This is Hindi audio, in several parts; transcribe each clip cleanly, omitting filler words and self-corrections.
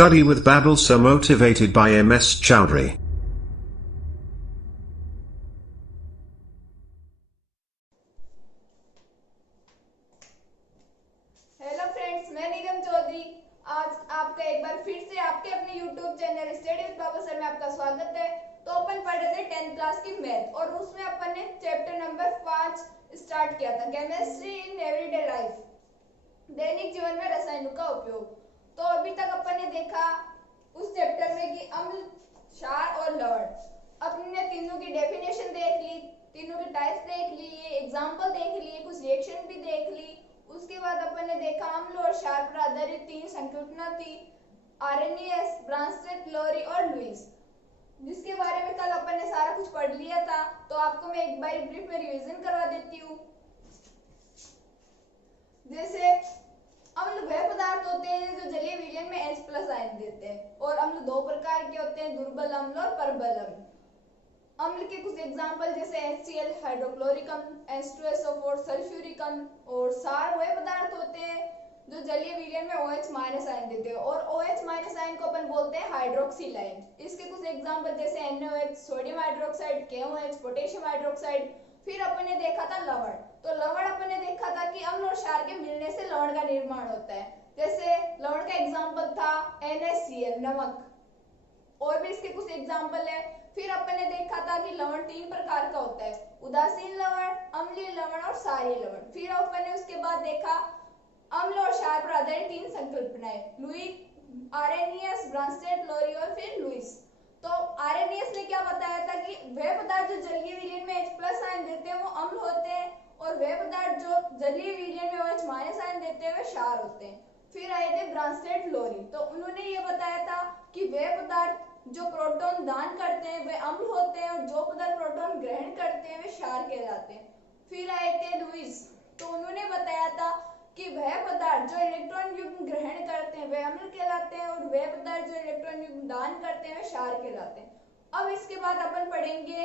Study with Babelsa motivated by MS Chowdhury. Hello friends, मैं नीलम चौधरी। आज आपका एक बार फिर से आपके अपने YouTube channel study with Babusar में आपका स्वागत है। तो अपन पढ़ रहे थे 10th क्लास की मैथ और उसमें अपन ने चैप्टर नंबर 5 स्टार्ट किया था, केमिस्ट्री इन एवरीडे लाइफ, दैनिक जीवन में रसायनों का उपयोग। तो अभी तक अपन ने देखा उस चैप्टर में कि अम्ल, क्षार और लवण। अपन ने तीनों की डेफिनेशन देख ली, तीनों के टाइप्स देख लिए, एग्जांपल देख लिए, कुछ रिएक्शन भी देख ली। उसके बाद अपन ने देखा अम्ल और क्षार पर आधारित 3 संकल्पना थी, आर्रेनियस, ब्रांस्टेड, लोरी और लुईस, जिसके बारे में कल अपन ने सारा कुछ पढ़ लिया था। तो आपको मैं एक बार ब्रीफ में रिवीजन करवा देती हूँ। जैसे अम्ल वह पदार्थ होते हैं जो जलीय विलयन में H+ आयन देते हैं, और अम्ल दो प्रकार के होते हैं, दुर्बल अम्ल और प्रबल अम्ल। अम्ल के कुछ एग्जांपल जैसे HCl, हाइड्रोक्लोरिक अम्ल, H2SO4, सल्फ्यूरिक अम्ल। और क्षार वह पदार्थ होते हैं जो जलीय विलयन में OH- आयन देते हैं, और OH- आयन को अपन बोलते हैं हाइड्रोक्सिल आयन। इसके कुछ एग्जांपल जैसे NaOH, sodium hydroxide, KOH, potassium hydroxide. फिर अपन ने देखा था लवण। तो लवण अपन ने देखा था कि अम्ल और क्षार के मिलने से लवण का निर्माण होता है। जैसे लवण का एग्जांपल था NaCl, नमक, और भी इसके कुछ एग्जांपल है। फिर अपन ने देखा था कि लवण 3 प्रकार का होता है, उदासीन लवण, अम्लीय लवण और क्षारीय लवण। फिर अपन ने उसके बाद देखा अम्ल और क्षार पर आधारित 3 संकल्पनाएं, लुईस, आर्रेनियस, ब्रांस्टेड, लोरी और फिर लुईस। तो आर्रेनियस ने क्या बताया था कि वह पदार्थ जो जलीय विलयन में H+ आयन देते हैं वो अम्ल होते हैं, और वह पदार्थ जो जलीय विलयन में OH- आयन देते हैं वे क्षार होते हैं। फिर आए थे ब्रांस्टेड, लोरी। तो उन्होंने ये बताया था कि वह पदार्थ जो प्रोटॉन दान करते हैं वे अम्ल होते हैं, और जो पदार्थ प्रोटॉन ग्रहण करते हैं वे क्षार कहलाते हैं। फिर आए थे लुईस। तो उन्होंने बताया था कि वह पदार्थ जो इलेक्ट्रॉन युग्म ग्रहण करते हैं वे अम्ल कहलाते हैं, और वह पदार्थ जो इलेक्ट्रॉन युग्म दान करते हैं वे क्षार कहलाते हैं। अब इसके बाद अपन पढ़ेंगे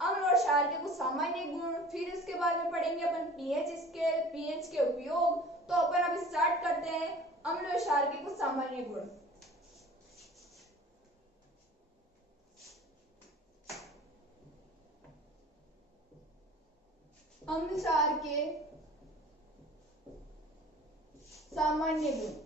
अम्ल और क्षार के कुछ सामान्य गुण। फिर इसके बाद में पढ़ेंगे अपन पीएच स्केल, पीएच के उपयोग। तो अपन अब स्टार्ट करते हैं अम्ल और क्षार के कुछ सामान्य गुण। अम्ल क्षार के सामान्य गुण।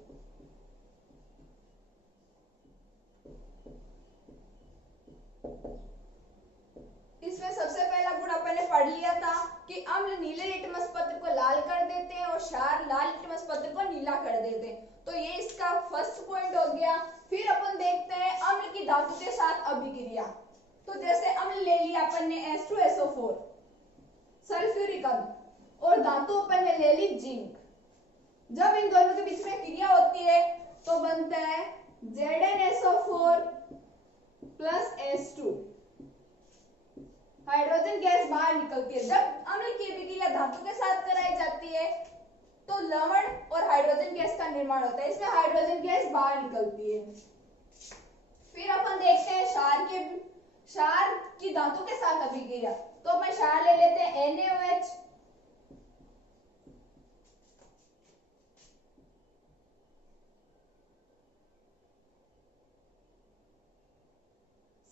इसमें सबसे पहला गुण अपन ने पढ़ लिया था कि अम्ल नीले लिटमस पत्र को लाल कर देते हैं और क्षार लाल लिटमस पत्र को नीला कर देते हैं। तो ये इसका फर्स्ट पॉइंट हो गया। फिर अपन देखते हैं अम्ल की धातु के साथ अभिक्रिया। तो जैसे अम्ल ले लिया अपन ने H2SO4, सल्फ्यूरिक अम्ल, और धातु अपन ने ले ली जिंक। जब इन दोनों के बीच में क्रिया होती है तो बनता है ZnSO4 plus H2। Hydrogen gas बाहर निकलती है। जब अम्ल की अभिक्रिया धातु के साथ कराई जाती है तो लवण और हाइड्रोजन गैस का निर्माण होता है, इसमें हाइड्रोजन गैस बाहर निकलती है। फिर अपन देखते हैं क्षार की धातु के साथ अभिक्रिया। तो अपन क्षार ले लेते हैं NaOH,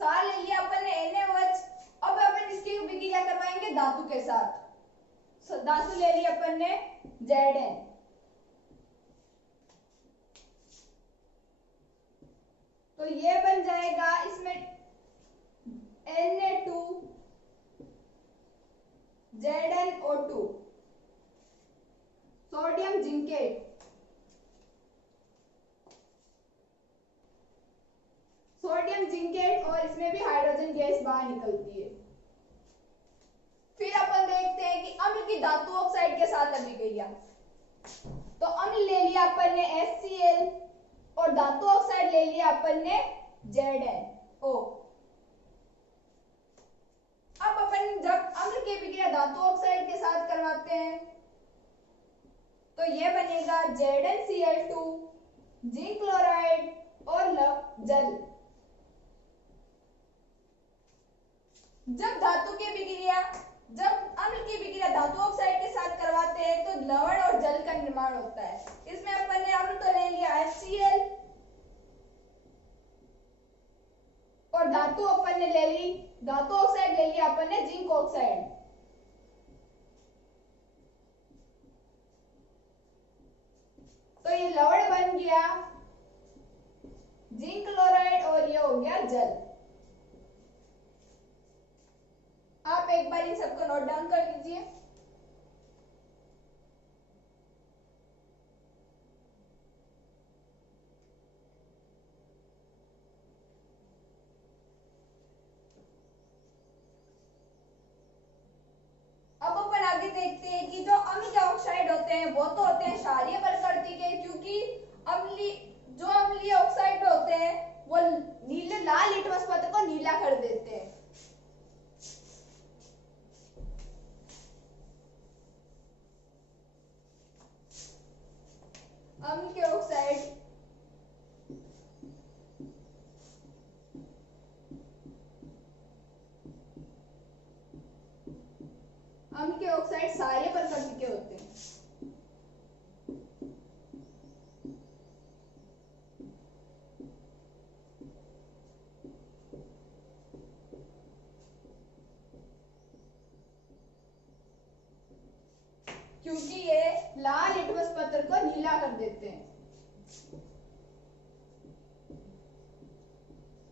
क्षार ले लिया अपन ने NaOH। अब अपन इसकी अभिक्रिया करवाएंगे धातु के साथ। धातु ले ली अपन ने Zn। तो ये बन जाएगा इसमें Na2 ZnO2, सोडियम जिंकेट, और इसमें भी हाइड्रोजन गैस बाहर निकलती है। फिर अपन देखते हैं कि अम्ल की धातु ऑक्साइड के साथ अभिक्रिया। तो अम्ल ले लिया अपन ने HCl और धातु ऑक्साइड ले लिया अपन ने ZnO। अब अपन जब अम्ल की अभिक्रिया धातु ऑक्साइड के साथ करवाते हैं तो यह बनेगा ZnCl2, जिंक क्लोराइड और जल। जब अम्ल की अभिक्रिया धातु ऑक्साइड के साथ करवाते हैं तो लवण और जल का निर्माण होता है। इसमें अपन ने अम्ल तो ले लिया HCl और धातु अपन ने ले ली, धातु ऑक्साइड ले लिया अपन ने जिंक ऑक्साइड। तो ये लवण बन गया जिंक क्लोराइड और ये हो गया जल। आप एक बार इन सबको नोट डाउन कर लीजिए। अब अपन आगे देखते हैं कि जो अम्लीय ऑक्साइड होते हैं वो तो होते हैं क्षारीय प्रकृति के, क्योंकि अम्लीय ऑक्साइड होते हैं वो नीले लाल लिटमस पत्र को नीला कर देते हैं। अम्लीय ऑक्साइड अम्लीय ऑक्साइड क्षारीय प्रकृति के होते हैं। क्योंकि ये लाल लिटमस पत्र को नीला कर देते हैं।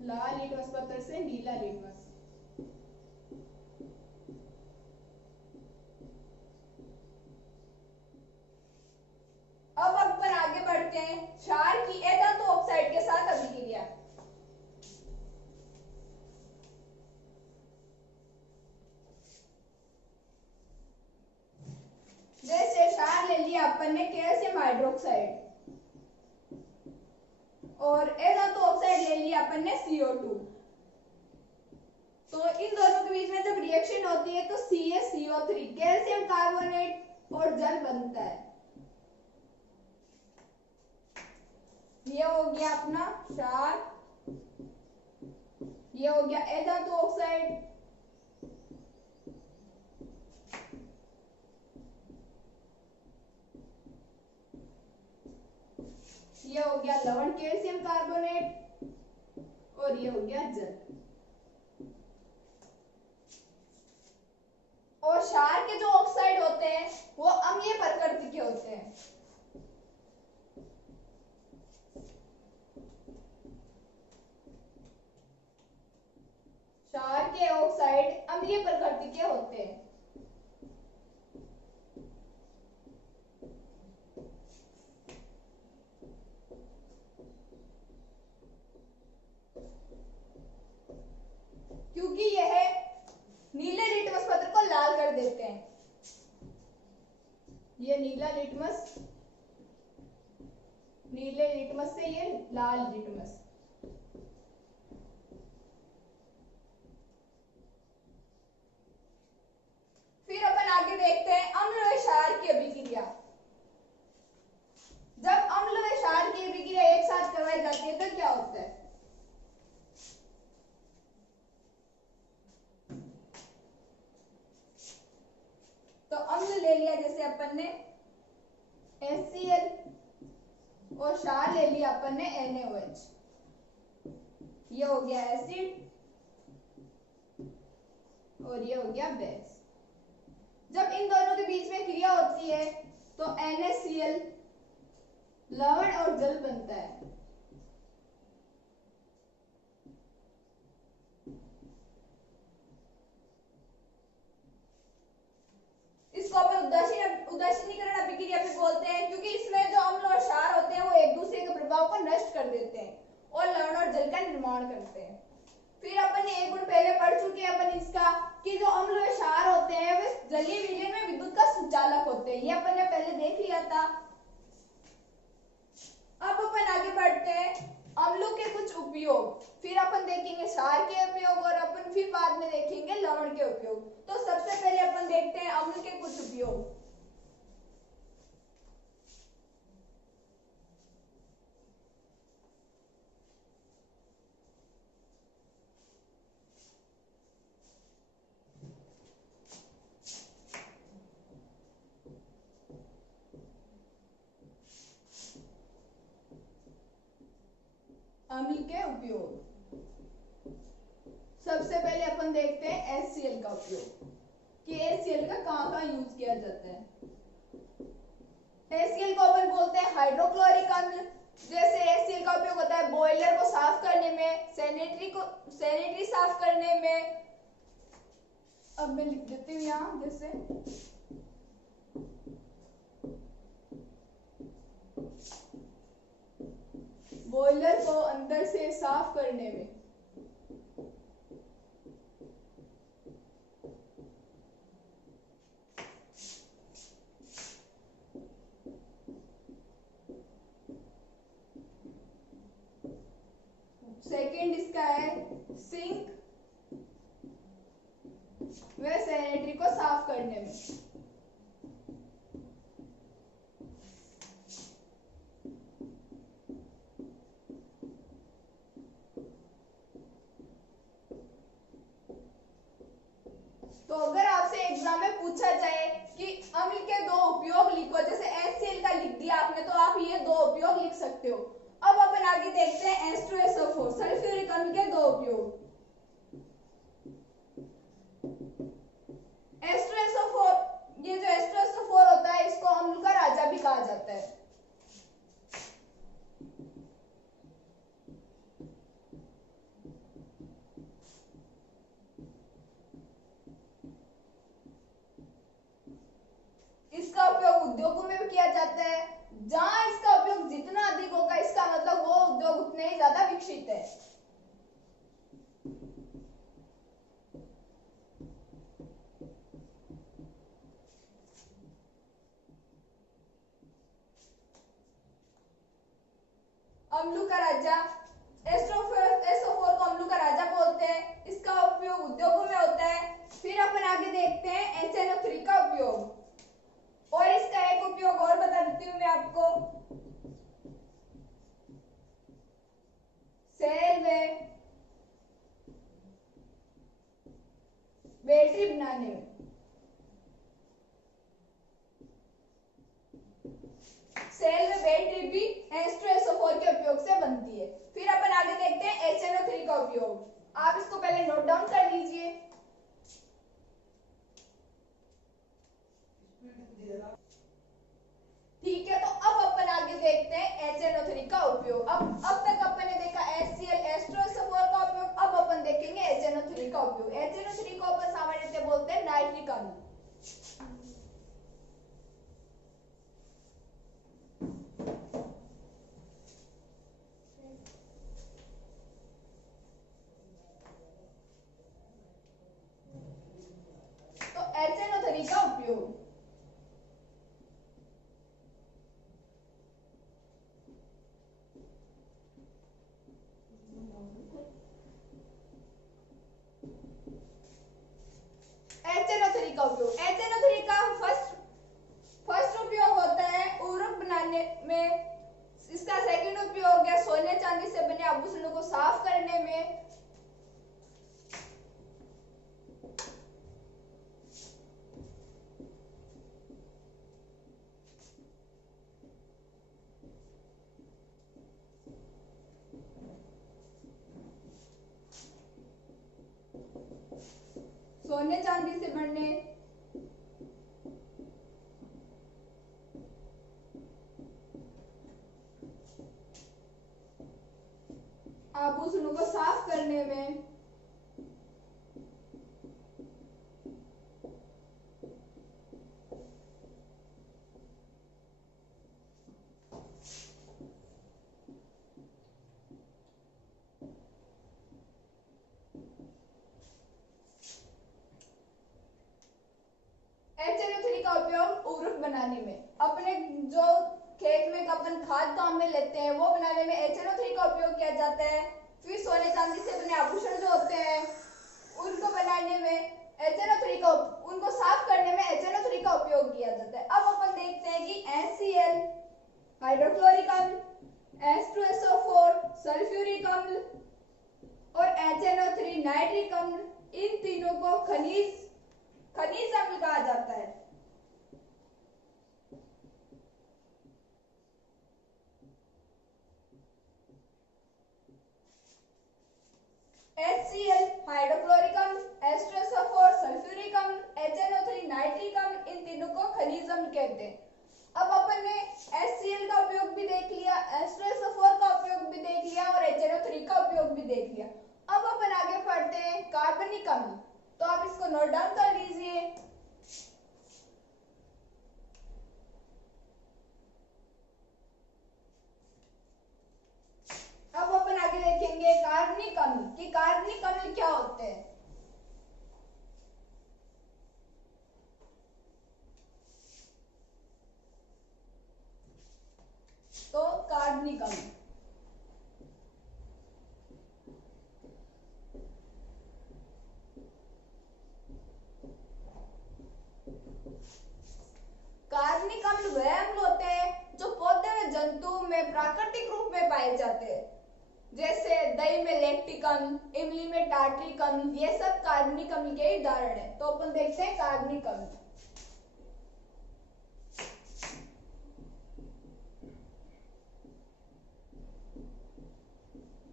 लाल लिटमस पत्र से नीला लिटमस। अब अपन आगे बढ़ते हैं क्षार की धातु ऑक्साइड के साथ अभिक्रिया। जैसे क्षार ले लिया अपन ने कैल्शियम हाइड्रोक्साइड और धातु ऑक्साइड ले लिया अपन ने CO2। तो इन दोनों के बीच में जब रिएक्शन होती है तो CaCO3 कैल्शियम कार्बोनेट और जल बनता है। ये हो गया अपना क्षार, ये हो गया धातु ऑक्साइड, ये हो गया लवण कैल्शियम कार्बोनेट और ये हो गया जल। और क्षार के जो ऑक्साइड होते हैं वो अम्लीय प्रकृति के होते हैं। क्षार के ऑक्साइड अम्लीय प्रकृति के होते हैं। क्योंकि यह नीले लिटमस पत्र को लाल कर देते हैं। ये नीले लिटमस से ये लाल लिटमस। फिर अपन आगे देखते हैं अम्ल व क्षार की अभिक्रिया। जब अम्ल व क्षार की अभिक्रिया एक साथ करवाई जाती है तो क्या होता है? तो अम्ल ले लिया जैसे अपन ने HCl और क्षार ले लिया अपन ने NaOH। ये हो गया एसिड और ये हो गया बेस। जब इन दोनों के बीच में क्रिया होती है तो NaCl लवण और जल बनता है। इसको अपन उदासीनीकरण अभिक्रिया भी बोलते हैं, क्योंकि इसमें जो अम्ल और क्षार होते हैं वो एक दूसरे के प्रभाव को नष्ट कर देते हैं और लवण और जल का निर्माण करते हैं। फिर अपन ने एक गुण पहले पढ़ चुके हैं अपन इसका कि जो अम्ल और क्षार होते हैं वे जलीय विलयन में विद्युत का संचालक होते हैं। ये अपन ने पहले देख लिया था। अब अपन आगे बढ़ते हैं अम्लों के कुछ उपयोग। फिर अपन देखेंगे क्षार के उपयोग और अपन फिर बाद में देखेंगे लवण के उपयोग। तो सबसे पहले अपन देखते हैं अम्ल के कुछ उपयोग। अम्ल के उपयोग। सबसे पहले अपन देखते हैं HCl का उपयोग कि HCl का कहाँ यूज किया जाता है। HCl को अपन बोलते हैं हाइड्रोक्लोरिक अम्ल। जैसे HCl का उपयोग होता है बॉयलर को साफ करने में, सैनिटरी साफ करने में। अब मैं लिख देती हूँ यहाँ, जैसे बॉयलर को अंदर से साफ करने में। सेकेंड इसका है सिंक व सैनिटरी को साफ करने में। तो अगर आपसे एग्जाम में पूछा जाए कि अम्ल के दो उपयोग लिखो, जैसे HCl का लिख दिया आपने, तो आप ये दो उपयोग लिख सकते हो। अब अपन आगे देखते हैं H2SO4 सल्फ्यूरिक अम्ल के दो उपयोग। H2SO4, ये जो H2SO4 होता है इसको अम्ल का राजा भी कहा जाता है। इसका उपयोग उद्योगों में भी किया जाता है। जहां इसका उपयोग जितना अधिक होगा इसका मतलब वो उद्योग उतने ही ज्यादा विकसित है। अम्लों का राजा, H2SO4 को अम्लों का राजा बोलते हैं। इसका उपयोग उद्योगों में होता है। फिर अपन आगे देखते हैं HNO3 का उपयोग, और इसका एक उपयोग और बता देती हूँ मैं आपको। सेल में बैटरी बनाने में। सेल में बैटरी भी H2SO4 के उपयोग से बनती है। फिर अपन आगे देखते हैं HNO3 का उपयोग। आप इसको पहले नोट डाउन कर लीजिए। ठीक है, तो अब अपन आगे देखते हैं HNO3 का उपयोग। अब तक अपन ने देखा HCl, H2SO4 का उपयोग। अब अपन देखेंगे HNO3 का उपयोग। HNO3 को अपन सामान्यतः बोलते हैं नाइट्रिक अम्ल। तो HNO3 का उपयोग, HNO3 का उपयोग, HNO3 का फर्स्ट उपयोग होता है उर्वरक बनाने में। इसका सेकंड उपयोग है सोने चांदी से बने आभूषणों को साफ करने में। सोने चांदी से बनने आभूषणों को साफ करने में। HNO3 का उपयोग उर्वरक बनाने में, अपने जो खेत में अपन खाद काम में लेते हैं वो बनाने में HNO3 का उपयोग किया जाता है। फिर सोने चांदी से बने आभूषण जो होते हैं उनको बनाने में HNO3 का, उनको साफ करने में HNO3 का उपयोग किया जाता है। अब अपन देखते हैं कि HCl हाइड्रोक्लोरिक अम्ल, H2SO4 सल्फ्यूरिक अम्ल और HNO3 नाइट्रिक अम्ल, इन तीनों को खनिज अम्ल कहा जाता है। HCl हाइड्रोक्लोरिक एस्ट्रोसल्फर, सल्फ्यूरिक अम्ल, HNO3, नाइट्रिक अम्ल, इन तीनों को खनिज अम्ल कहते हैं। अब अपन ने HCl का उपयोग भी देख लिया, एस्ट्रोसल्फर का उपयोग भी देख लिया और HNO3 का उपयोग भी देख लिया। अब अपन आगे पढ़ते हैं कार्बनिक अम्ल। तो आप इसको नोट डाउन कर लीजिए। अब अपन आगे देखेंगे कार्बनिक अम्ल कि कार्बनिक अम्ल क्या होते हैं। तो कार्बनिक अम्ल कार्बनिक अम्ल वह अम्ल होते हैं जो पौधे में जंतु में प्राकृतिक रूप में पाए जाते हैं। जैसे दही में लैक्टिक अम्ल, इमली में टार्ट्रिक अम्ल, ये सब कार्बनिक अम्ल के उदाहरण हैं। तो अपन देखते हैं कार्बनिक अम्ल।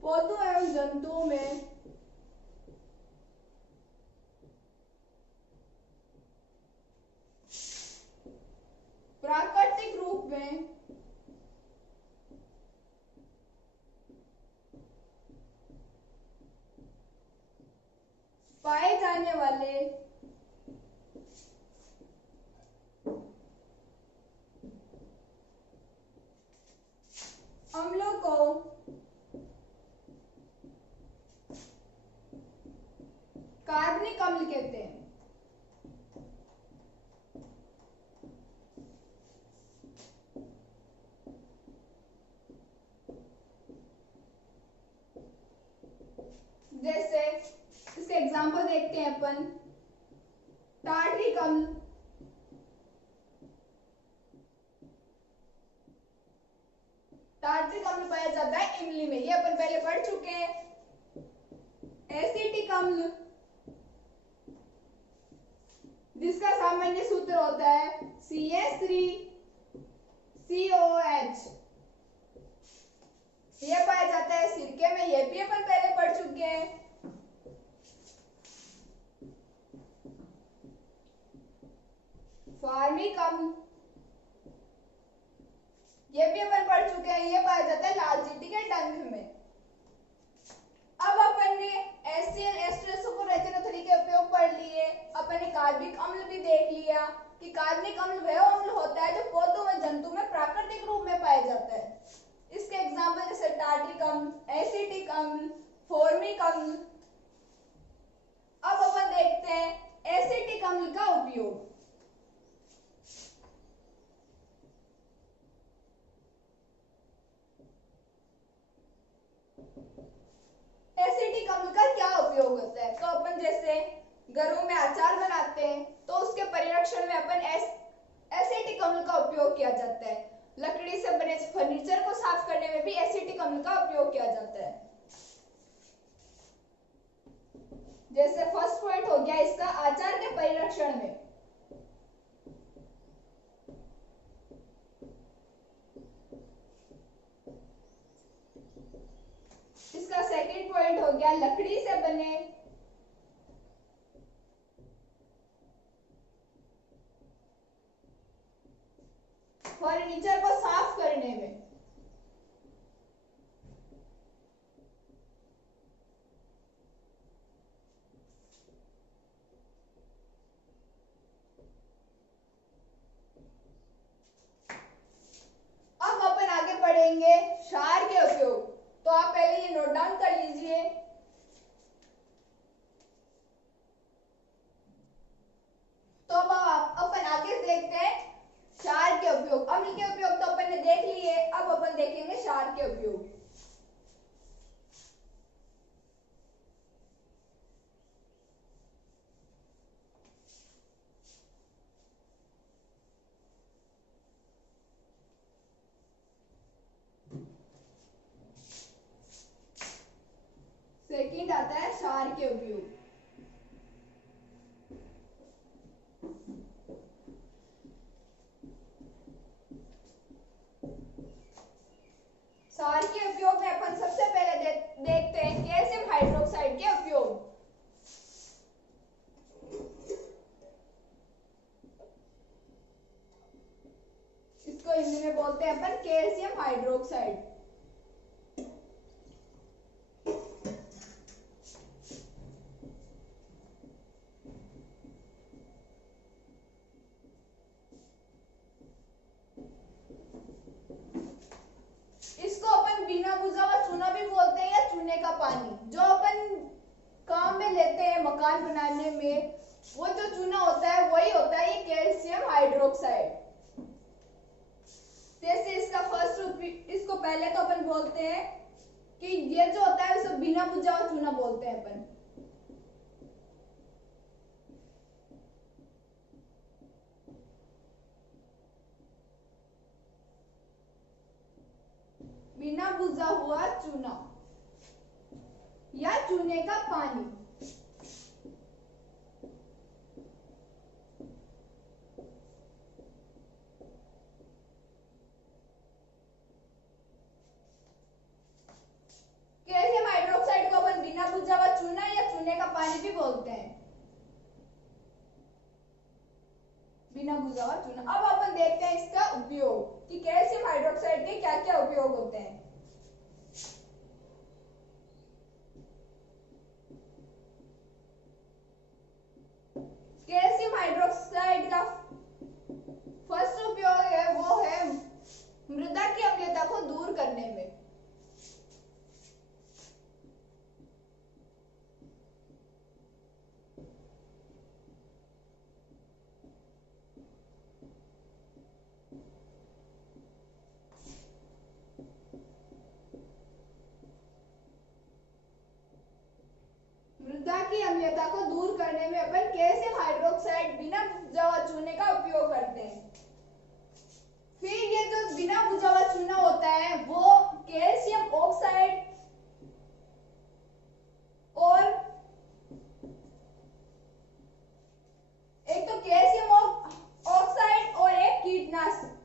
पौधों एवं जंतुओं में प्राकृतिक रूप में पाए जाने वाले अम्लों को कार्बनिक अम्ल कहते हैं। जैसे इसके एग्जांपल देखते हैं अपन। टार्ट्रिक अम्ल, टार्ट्रिक अम्ल पाया जाता है इमली में, ये अपन पहले पढ़ चुके हैं। एसिटिक अम्ल, जिसका सामान्य सूत्र होता है CH3COH, ये पाया जाता है सिरके में, ये भी अपन पहले पढ़ चुके हैं। फार्मिक अम्ल, ये भी अपन पढ़ चुके हैं, ये पाया जाता है लाल चींटी के डंक में। अब अपन ने HCl, एस्ट्रोसल्फर, HNO3 के उपयोग पढ़ लिए। अपन ने कार्बनिक अम्ल भी देख लिया कि कार्बनिक अम्ल वह अम्ल होता है जो पौधों में जंतु में प्राकृतिक रूप में पाया जाता है। इसके एग्जाम्पल जैसे टार्ट्रिक अम्ल, एसिटिक अम्ल, फॉर्मिक अम्ल। अब अपन देखते हैं एसिटिक अम्ल का उपयोग। एसिटिक अम्ल का क्या उपयोग होता है? तो अपन जैसे घरों में अचार बनाते हैं तो उसके परिरक्षण में अपन एसिटिक अम्ल का उपयोग किया जाता है। लकड़ी से बने फर्नीचर को साफ करने में भी एसिटिक अम्ल का उपयोग किया जाता है। जैसे फर्स्ट पॉइंट हो गया इसका अचार के परिरक्षण में। इसका सेकंड पॉइंट हो गया लकड़ी से बने फर्नीचर को साफ करने में। अब अपन आगे पढ़ेंगे क्षार के उपयोग। तो आप पहले ये नोट डाउन कर लीजिए। तो अब अपन आगे देखते हैं क्षार के उपयोग। अम्ल के उपयोग तो अपन ने देख लिए, अब अपन देखेंगे क्षार के उपयोग। सेकंड आता है क्षार के उपयोग। क्षार के उपयोग में अपन सबसे पहले देखते हैं कैल्शियम हाइड्रोक्साइड के उपयोग। Calcium hydroxide. इसको अपन बिना बुझा हुआ चूना भी बोलते हैं या चूने का पानी। जो अपन काम में लेते हैं मकान बनाने में, वो जो चूना होता है वही होता है ये कैल्शियम हाइड्रोक्साइड। जैसे इसका फर्स्ट रूप, इसको पहले तो अपन बोलते हैं कि ये जो होता है उसे बिना बुझा हुआ चूना बोलते हैं अपन। बिना बुझा हुआ चूना या चूने का पानी। कैल्शियम हाइड्रोक्साइड को अपन बिना बुझा हुआ चूना या चूने का पानी भी बोलते हैं। बिना बुझा हुआ चूना। अब अपन देखते हैं इसका उपयोग कि कैल्शियम हाइड्रोक्साइड के क्या क्या उपयोग होते हैं। कैल्शियम हाइड्रोक्साइड का फर्स्ट उपयोग है वो है मृदा की अम्लता को दूर करने में। मृदा की अम्लता को दूर करने में अपन कैल्शियम हाइड्रोक्साइड बिना बुझा हुआ चूने का उपयोग करते हैं। फिर ये जो बिना बुझा हुआ चूना होता है वो कैल्शियम ऑक्साइड और एक तो कैल्शियम ऑक्साइड और एक कीटनाशक।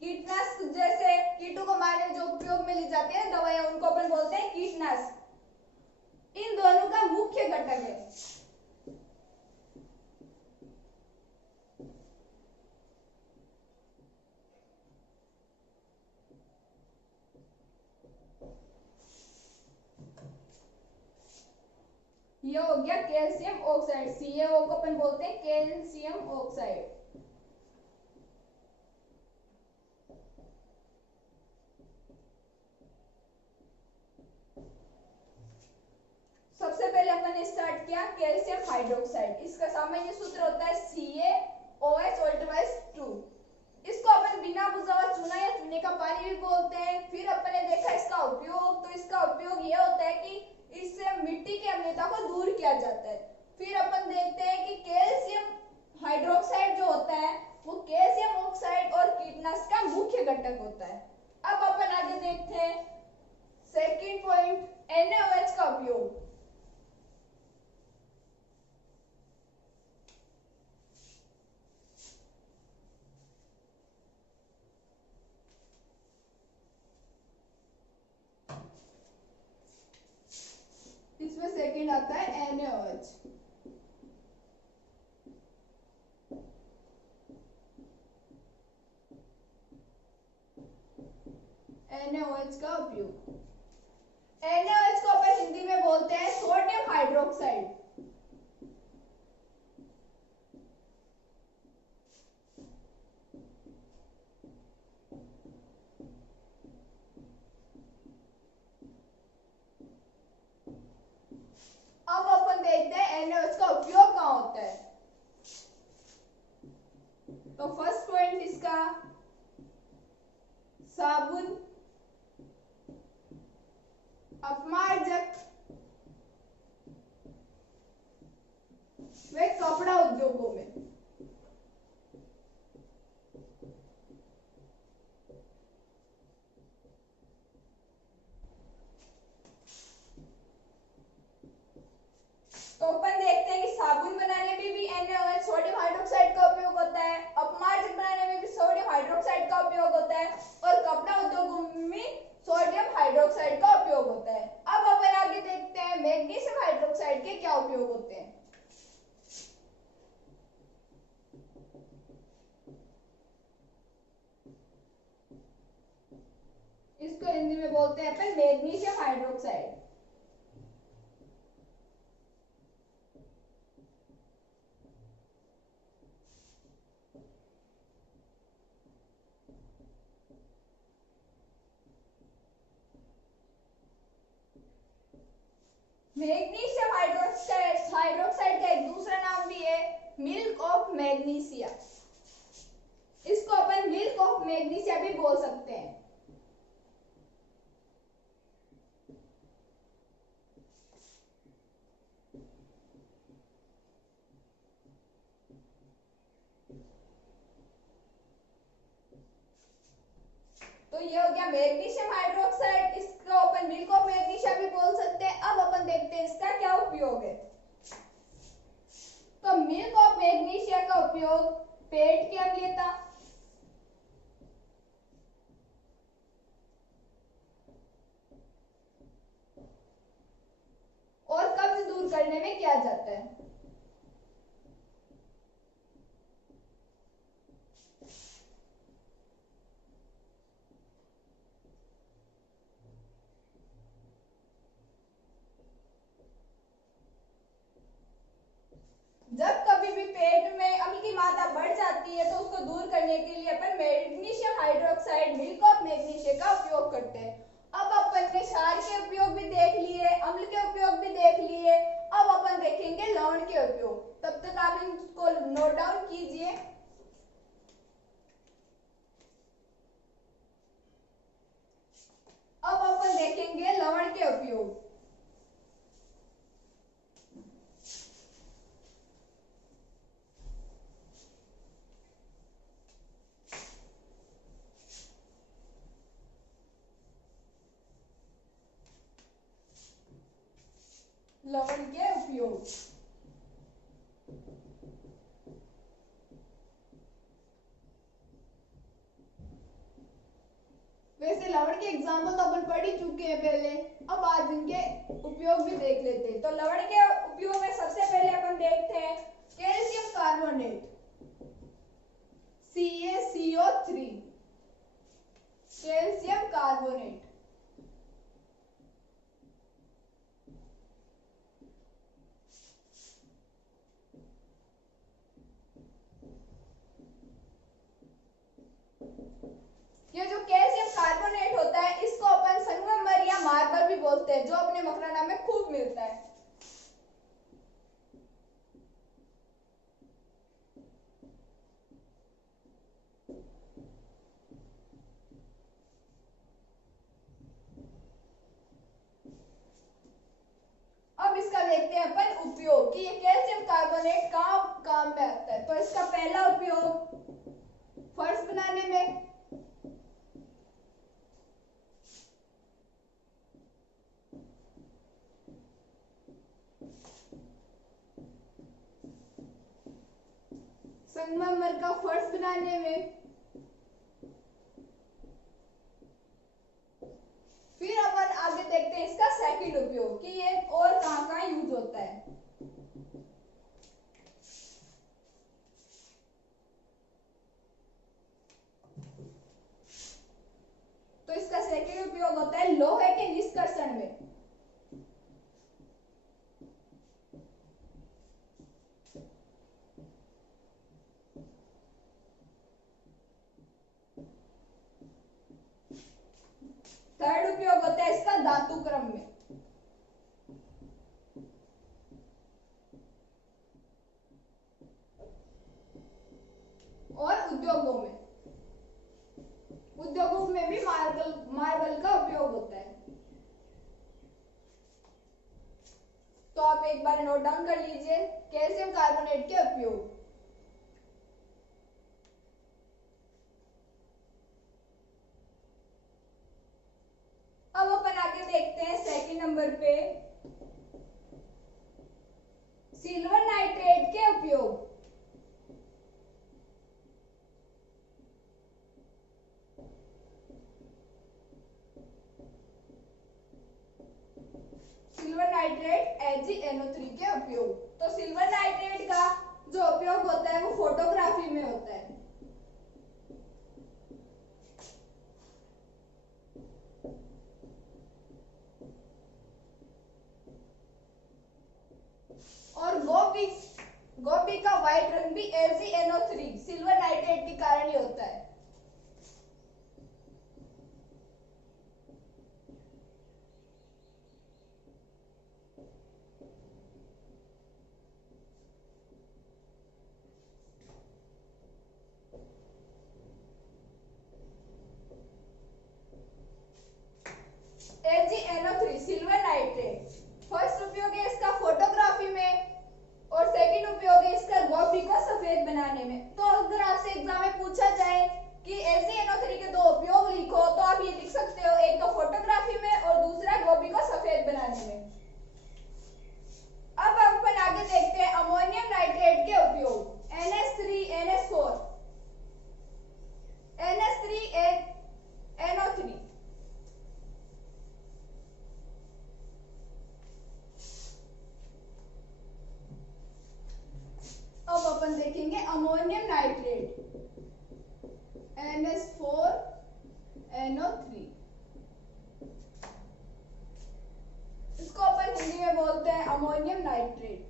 कीटनाशक जैसे कीटों को मारने जो उपयोग में ली जाती है दवाइयां, उनको अपन बोलते हैं कीटनाशक। इन दोनों का मुख्य घटक है। ये हो गया कैल्शियम ऑक्साइड, CaO को अपन बोलते हैं कैल्शियम ऑक्साइड। सबसे पहले अपन ने स्टार्ट किया कैल्शियम हाइड्रोक्साइड। इसका सामान्य सूत्र होता है CaOH2। इसको अपन बिना बुझा हुआ चूना या चूने का पानी भी बोलते हैं। फिर अपन ने देखा इसका उपयोग, तो इसका उपयोग यह होता है कि इससे मिट्टी की अम्लता को दूर किया जाता है। फिर अपन देखते हैं कि कैल्शियम हाइड्रोक्साइड जो होता है वो कैल्शियम ऑक्साइड और कीटनाशक का मुख्य घटक होता है। अब अपन आगे देखते हैं सेकंड पॉइंट, NaOH का उपयोग। इसमें सेकंड आता है NaOH। NaOH का उपयोग। NaOH को अपन हिंदी में बोलते हैं सोडियम हाइड्रोक्साइड। अब अपन देखते हैं NaOH का उपयोग कहाँ होता है। तो फर्स्ट पॉइंट इसका साबुन, अपमार्जक व कपड़ा उद्योगों में। तो अपन देखते हैं कि साबुन बनाने में भी NaOH सोडियम हाइड्रोक्साइड का उपयोग होता है, अपमार्जक बनाने में भी सोडियम हाइड्रोक्साइड का उपयोग होता है और कपड़ा उद्योगों में सोडियम हाइड्रोक्साइड का उपयोग होता है। अब अपन आगे बोलते हैं अपन मैग्नीशियम हाइड्रोक्साइड। मैग्नीशियम हाइड्रोक्साइड का एक दूसरा नाम भी है मिल्क ऑफ मैग्नीशिया। इसको अपन मिल्क ऑफ मैग्नीशिया भी बोल सकते हैं। तो ये हो गया मैग्नीशियम हाइड्रोक्साइड, इसको अपन मिल्क ऑफ मैग्नीशिया भी बोल सकते हैं। अब अपन देखते हैं इसका क्या उपयोग है। तो मिल्क ऑफ मैग्नीशिया का उपयोग पेट की अम्लता, और कब्ज दूर करने में किया जाता है। जब कभी भी पेट में अम्ल की मात्रा बढ़ जाती है तो उसको दूर करने के लिए अपन magnesium hydroxide milk of magnesia का उपयोग करते हैं। अब अपन ने क्षार के उपयोग भी देख लिए, अम्ल के उपयोग भी देख लिए। अब अपन देखेंगे लवण के उपयोग। तब तक आप इनको नोट डाउन कीजिए। अब अपन देखेंगे लवण के उपयोग। लवण के उपयोग वैसे लवण के एग्जाम्पल तो अपन पढ़ ही चुके हैं पहले। अब आज इनके उपयोग भी देख लेते हैं। तो लवण के उपयोग में सबसे पहले अपन देखते हैं calcium carbonate CaCO3, calcium carbonate. ये जो कैल्शियम कार्बोनेट होता है इसको अपन संगमरमर या मार्बल भी बोलते हैं, जो अपने मकराना में खूब मिलता है। अब इसका देखते हैं अपन उपयोग कि ये कैल्शियम कार्बोनेट काम में आता है। तो इसका पहला उपयोग फर्श बनाने में, संगमरमर का फर्श बनाने में। फिर अपन आगे देखते हैं इसका सेकंड उपयोग कि ये और कहां यूज होता है। तो इसका सेकंड उपयोग होता है लोहे के निष्कर्षण में। थर्ड उपयोग होता है इसका धातु क्रम में। और उद्योगों में भी मार्बल का उपयोग होता है। तो आप एक बार नोट डाउन कर लीजिए कैल्शियम कार्बोनेट के उपयोग। अब अपन आगे देखते हैं सेकंड नंबर पे सिल्वर नाइट्रेट के उपयोग। सिल्वर नाइट्रेट AgNO3 के उपयोग। तो सिल्वर नाइट्रेट का जो उपयोग होता है वो फोटोग्राफी में होता है। व्हाइट रंग भी AgNO3 सिल्वर नाइट्रेट के कारण ही होता है। AgNO3 सिल्वर नाइट्रेट फर्स्ट उपयोग है इसका फोटोग्राफी में और सेकंड उपयोग है इसका गोभी को सफेद बनाने में। तो अगर आपसे एग्जाम में पूछा जाए कि AgNO3 के दो उपयोग लिखो तो आप ये लिख सकते हो, एक तो फोटोग्राफी में और दूसरा गोभी को सफेद बनाने में। अब अपन आगे देखते हैं अमोनियम नाइट्रेट के उपयोग। NH3NH4 NH3NO3 अब अपन देखेंगे अमोनियम नाइट्रेट NH4NO3। इसको अपन हिंदी में बोलते हैं अमोनियम नाइट्रेट।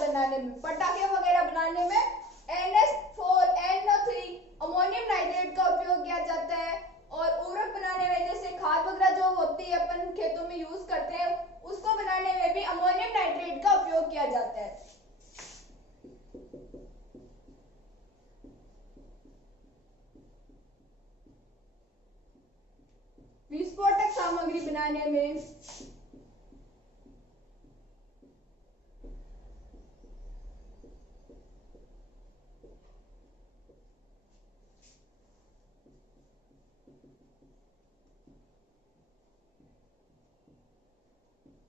बनाने में, पटाखे वगैरह बनाने में NH4NO3 अमोनियम नाइट्रेट का उपयोग किया जाता है। और उर्वरक बनाने में जैसे खाद वगैरह जो होती है अपन खेतों में यूज करते हैं उसको बनाने में भी अमोनियम नाइट्रेट का उपयोग किया जाता है। विस्फोटक सामग्री बनाने में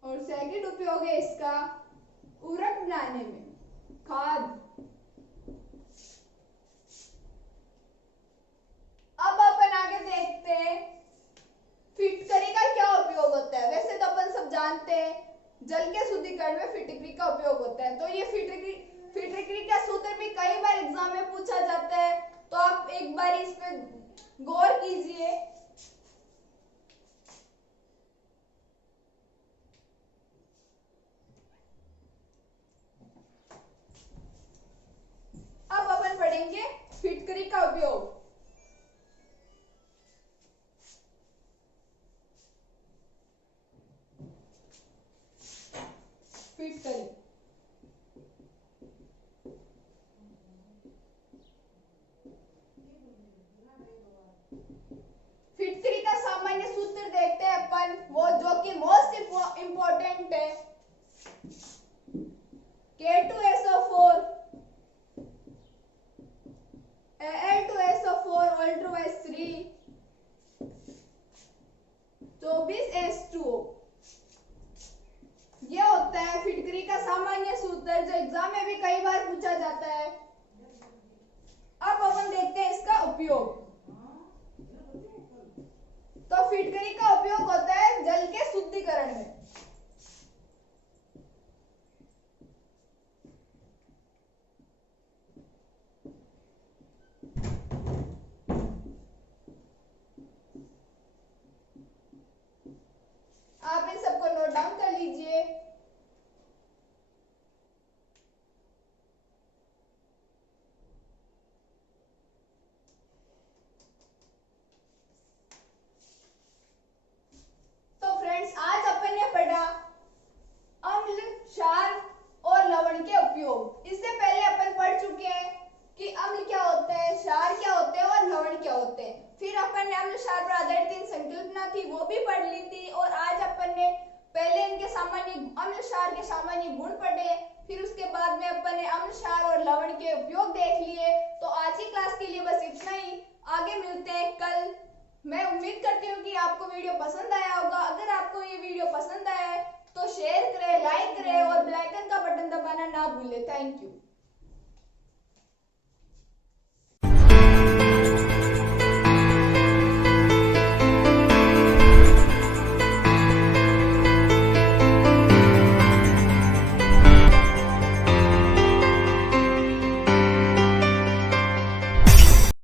और सेकंड उपयोग है इसका उर्वरक बनाने में, खाद। अब अपन आगे देखते हैं फिटकरी का क्या उपयोग होता है। वैसे तो अपन सब जानते हैं जल के शुद्धिकरण में फिटकरी का उपयोग होता है। तो ये फिटकरी का सूत्र भी कई बार एग्जाम में पूछा जाता है, तो आप एक बार इस पे गौर कीजिए। अब अपन पढ़ेंगे फिटकरी का उपयोग। फिटकरी फिटकरी का सामान्य सूत्र देखते हैं अपन, वो जो कि मोस्ट इंपॉर्टेंट है, K2SO4 Al2SO4 Al2S3 24H2O। यह होता है फिटकरी का सामान्य सूत्र जो एग्जाम में भी कई बार पूछा जाता है। अब अपन देखते हैं इसका उपयोग। तो फिटकरी का उपयोग होता है जल के शुद्धिकरण में। आप इन सबको नोट डाउन कर लीजिए। तो फ्रेंड्स आज अपन ने पढ़ा अम्ल, क्षार और लवण के उपयोग। इससे पहले अपन पढ़ चुके हैं कि अम्ल क्या होता है, क्षार क्या होते हैं और लवण क्या होते हैं। फिर अपन ने अम्ल क्षार पर आधारित 3 संकल्पना थी वो भी पढ़ ली थी। और आज अपन ने पहले इनके सामान्य अम्ल क्षार के सामान्य गुण पढ़े, फिर उसके बाद में अपन ने अम्ल क्षार और लवण के उपयोग देख लिए। तो आज की क्लास के लिए बस इतना ही, आगे मिलते हैं कल। मैं उम्मीद करती हूँ कि आपको वीडियो पसंद आया होगा। अगर आपको ये वीडियो पसंद आया है तो शेयर करें, लाइक करें और बेल आइकन का बटन दबाना ना भूलें। Thank you.